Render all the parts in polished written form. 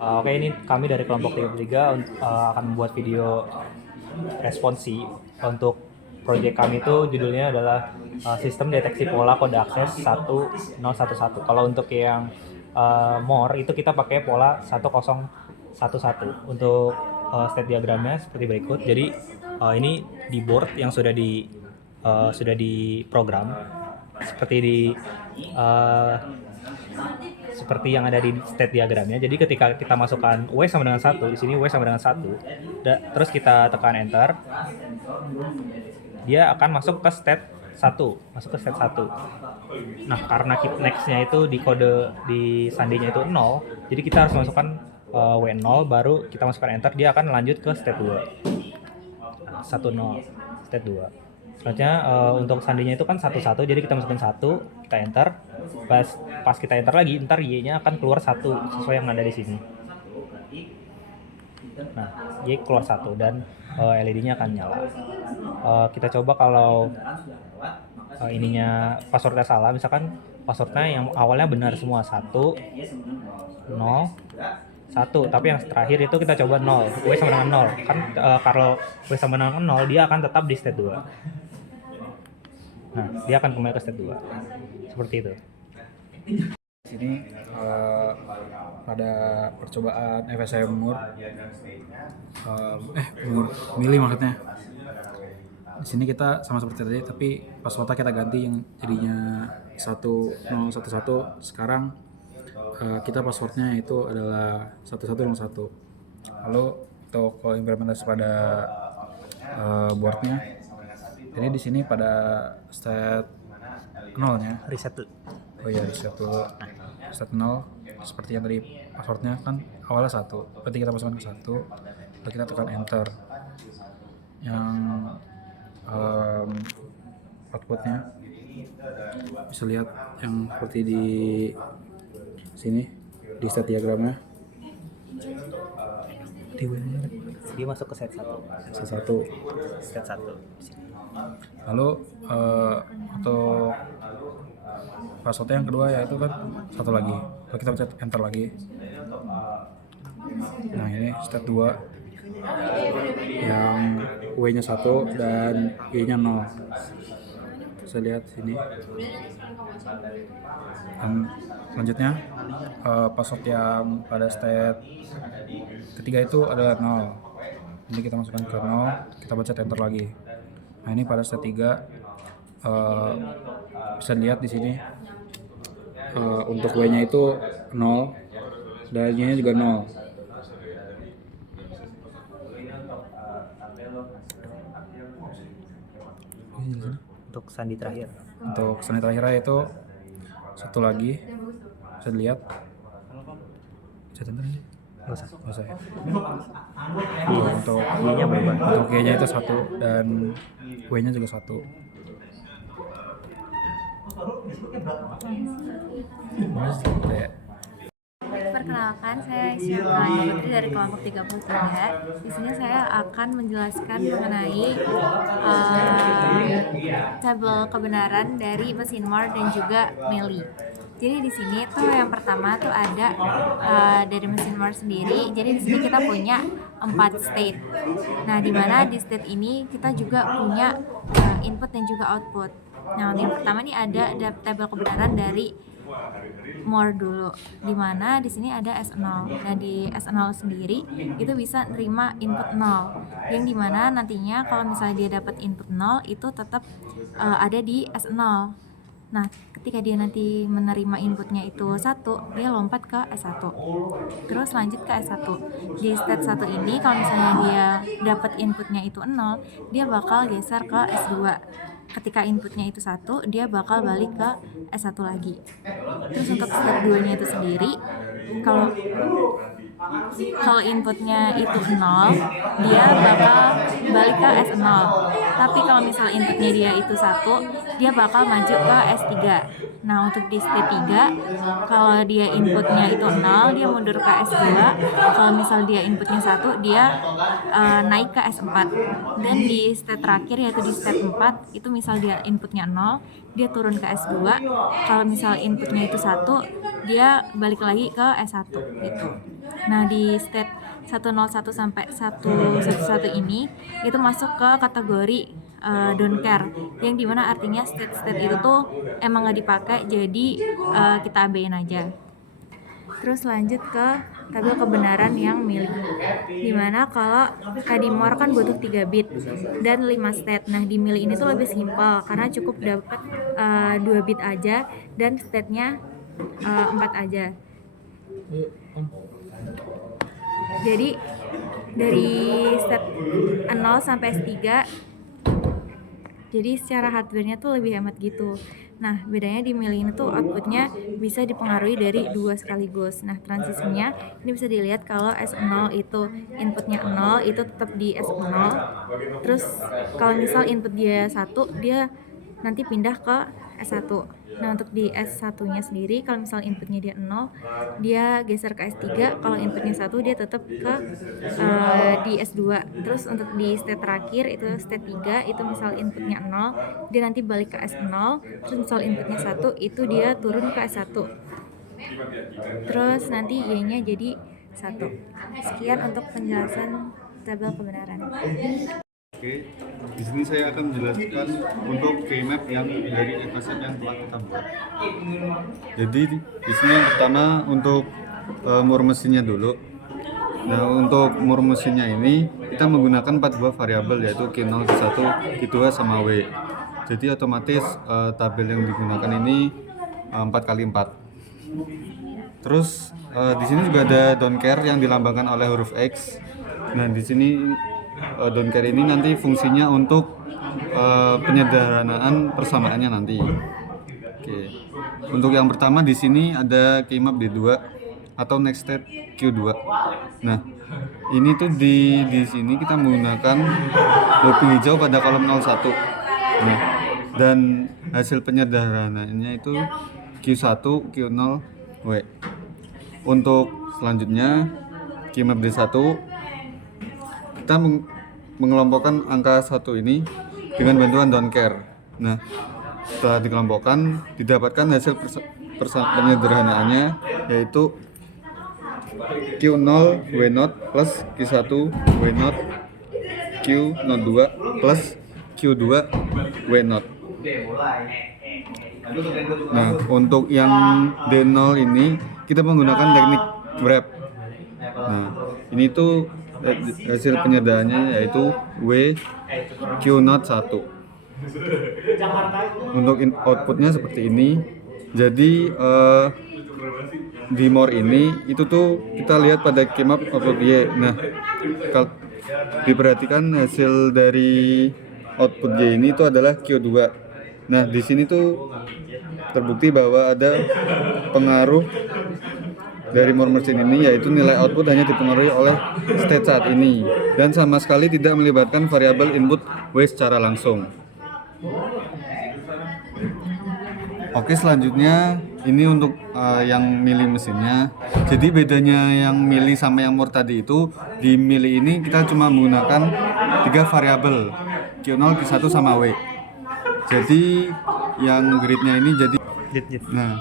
Oke, ini kami dari kelompok 33 akan membuat video responsi untuk proyek kami. Itu judulnya adalah sistem deteksi pola kode akses 1011. Kalau untuk yang more itu kita pakai pola 1011. Untuk state diagramnya seperti berikut. Jadi ini di board yang sudah diprogram seperti uh, seperti yang ada di state diagramnya. Jadi ketika kita masukkan W sama dengan 1, di sini W sama dengan 1, terus kita tekan enter, dia akan masuk ke state 1, masuk ke state 1. Nah, karena next-nya itu di kode di sandinya itu 0, jadi kita harus masukkan W0 baru kita masukkan enter, dia akan lanjut ke state 2. Nah, 10 state 2. Selanjutnya untuk sandinya itu kan 11, jadi kita masukkan 1, kita enter. Pas kita enter lagi, ntar Y-nya akan keluar 1 sesuai yang ada di sini. Nah, Y keluar 1 dan LED-nya akan nyala. Kita coba kalau ininya passwordnya salah, misalkan passwordnya yang awalnya benar semua 1, 0, 1, tapi yang terakhir itu kita coba 0, W sama dengan 0. Kan kalau W sama dengan 0, dia akan tetap di state 2. Nah, dia akan kembali ke state 2. Seperti itu. Sini pada percobaan FSM Mur milih maksudnya. Di sini kita sama seperti tadi, tapi passwordnya kita ganti yang jadinya 1011. Sekarang kita passwordnya itu adalah 1101. Lalu untuk implementasi pada boardnya, jadi di sini pada state 0-nya Reset tuh. Oh iya, reset dulu. Set 0 seperti yang tadi, passwordnya kan awalnya 1, berarti kita masukkan ke 1, lalu kita tekan enter. Yang outputnya bisa lihat yang seperti di sini di state diagramnya. Dia masuk ke set 1. Set 1 di sini. Lalu untuk password yang kedua yaitu kan 1 lagi, lalu kita pencet enter lagi. Nah, ini step 2 yang W nya 1 dan Y nya 0. Bisa lihat sini. Dan selanjutnya password yang pada state ketiga itu adalah 0. Jadi kita masukkan ke 0, kita pencet enter lagi. Nah, ini pada state 3 bisa dilihat di sini untuk W-nya itu 0 dan Y-nya juga 0. Untuk sandi terakhir. Untuk sandi terakhir itu 1 lagi, bisa dilihat. Bisa enter aja. Nggak usah ya. Untuk Y-nya berubah. Untuk Y-nya itu 1 dan W-nya juga 1. Perkenalkan, saya Aisyah Putri dari kelompok 33. Di sini saya akan menjelaskan mengenai tabel kebenaran dari mesin Moore dan juga Mealy. Jadi di sini tuh yang pertama tuh ada dari mesin Moore sendiri. Jadi di sini kita punya 4 state. Nah, di mana di state ini kita juga punya input dan juga output. Nah, yang pertama nih ada tabel kebenaran dari Moore dulu, dimana di sini ada S0. Nah, di S0 sendiri itu bisa nerima input 0, yang dimana nantinya kalau misalnya dia dapat input 0 itu tetap ada di S0. Nah, ketika dia nanti menerima inputnya itu 1, dia lompat ke S1, terus lanjut ke S1. Di state 1 ini kalau misalnya dia dapat inputnya itu 0, dia bakal geser ke S2. Ketika inputnya itu 1, dia bakal balik ke S1 lagi. Terus untuk step 2-nya itu sendiri, kalau inputnya itu 0, dia bakal balik ke S0. Tapi kalau misalnya inputnya dia itu 1, dia bakal maju ke S3. Nah, untuk di step 3, kalau dia inputnya itu 0, dia mundur ke S2. Kalau misal dia inputnya 1, dia naik ke S4. Dan di step terakhir yaitu di step 4, itu misal dia inputnya 0, dia turun ke S2. Kalau misal inputnya itu 1, dia balik lagi ke S1 gitu. Nah, di state 101 sampai 111 ini itu masuk ke kategori don't care, yang dimana artinya state-state itu tuh emang nggak dipakai, jadi kita abein aja. Terus lanjut ke tabel kebenaran yang milih, dimana kalau tadi more kan butuh 3 bit dan 5 state. Nah, di milih ini tuh lebih simpel karena cukup dapat 2 bit aja dan state-nya 4 aja. Jadi dari state 0 sampai S3, jadi secara hardware-nya tuh lebih hemat gitu. Nah, bedanya di milih ini tuh outputnya bisa dipengaruhi dari 2 sekaligus. Nah, transisinya ini bisa dilihat kalau S0 itu inputnya 0, itu tetap di S0. Terus kalau misal input dia 1, dia nanti pindah ke S1. Nah, untuk di S1-nya sendiri, kalau misal inputnya dia 0, dia geser ke S3. Kalau inputnya 1, dia tetap ke di S2. Terus untuk di state terakhir, itu state 3, itu misal inputnya 0, dia nanti balik ke S0. Terus misal inputnya 1, itu dia turun ke S1. Terus nanti Y-nya jadi 1. Sekian untuk penjelasan tabel kebenaran. Oke, di sini saya akan menjelaskan untuk keymap yang dari evaset yang telah kita buat. Jadi di sini yang pertama untuk mur mesinnya dulu. Nah, untuk mur mesinnya ini kita menggunakan 4 buah variabel, yaitu Q0, Q1, Q2 sama W. Jadi otomatis tabel yang digunakan ini 4x4. Terus di sini juga ada don't care yang dilambangkan oleh huruf X. Nah, di sini don't care ini nanti fungsinya untuk penyederhanaan persamaannya nanti. Oke. Untuk yang pertama di sini ada keymap D2 atau next state Q2. Nah, ini tuh di sini kita menggunakan looping hijau pada kolom 01. Nah, dan hasil penyederhanaannya itu Q1, Q0, W. Untuk selanjutnya keymap D1, kita mengelompokkan angka 1 ini dengan bantuan don't care. Nah, setelah dikelompokkan didapatkan hasil penyederhanaannya, yaitu Q0 W0 plus Q1 W0 Q02 plus Q2 W0. Nah, untuk yang D0 ini kita menggunakan teknik wrap. Nah, ini tuh hasil penyederhanaannya yaitu W Q01. Untuk outputnya seperti ini. Jadi di more ini itu tuh kita lihat pada keymap output Y. Nah, kalau diperhatikan hasil dari output Y ini itu adalah Q2. Nah, di sini tuh terbukti bahwa ada pengaruh dari more mesin ini, yaitu nilai output hanya dipengaruhi oleh state saat ini dan sama sekali tidak melibatkan variabel input W secara langsung. Oke, selanjutnya ini untuk yang milih mesinnya. Jadi bedanya yang milih sama yang more tadi itu, di milih ini kita cuma menggunakan 3 variabel, Q0, Q1 sama W. Jadi yang gridnya ini jadi nah,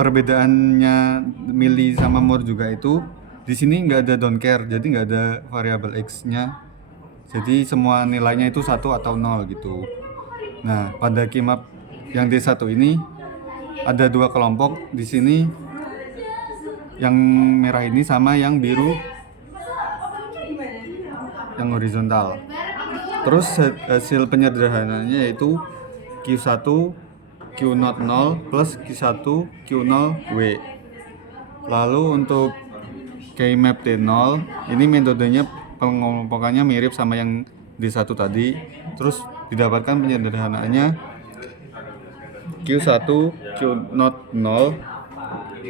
perbedaannya milih sama more juga itu di sini nggak ada don't care, jadi nggak ada variabel X-nya. Jadi semua nilainya itu 1 atau 0 gitu. Nah, pada keymap yang D1 ini ada 2 kelompok di sini, yang merah ini sama yang biru yang horizontal. Terus hasil penyederhanaannya yaitu Q1 Q00 plus Q1 Q0 W. Lalu untuk keymap D0 ini metodenya pengelompokannya mirip sama yang D1 tadi. Terus didapatkan penyederhanaannya Q1 Q00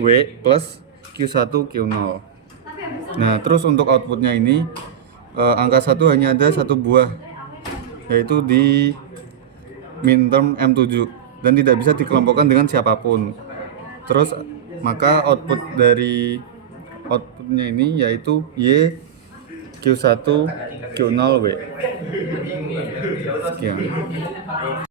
W plus Q1 Q0. Nah, terus untuk outputnya ini angka 1 hanya ada 1 buah, yaitu di minterm M7 dan tidak bisa dikelompokkan dengan siapapun. Terus maka output dari outputnya ini yaitu Y Q1 Q0 W. Sekian.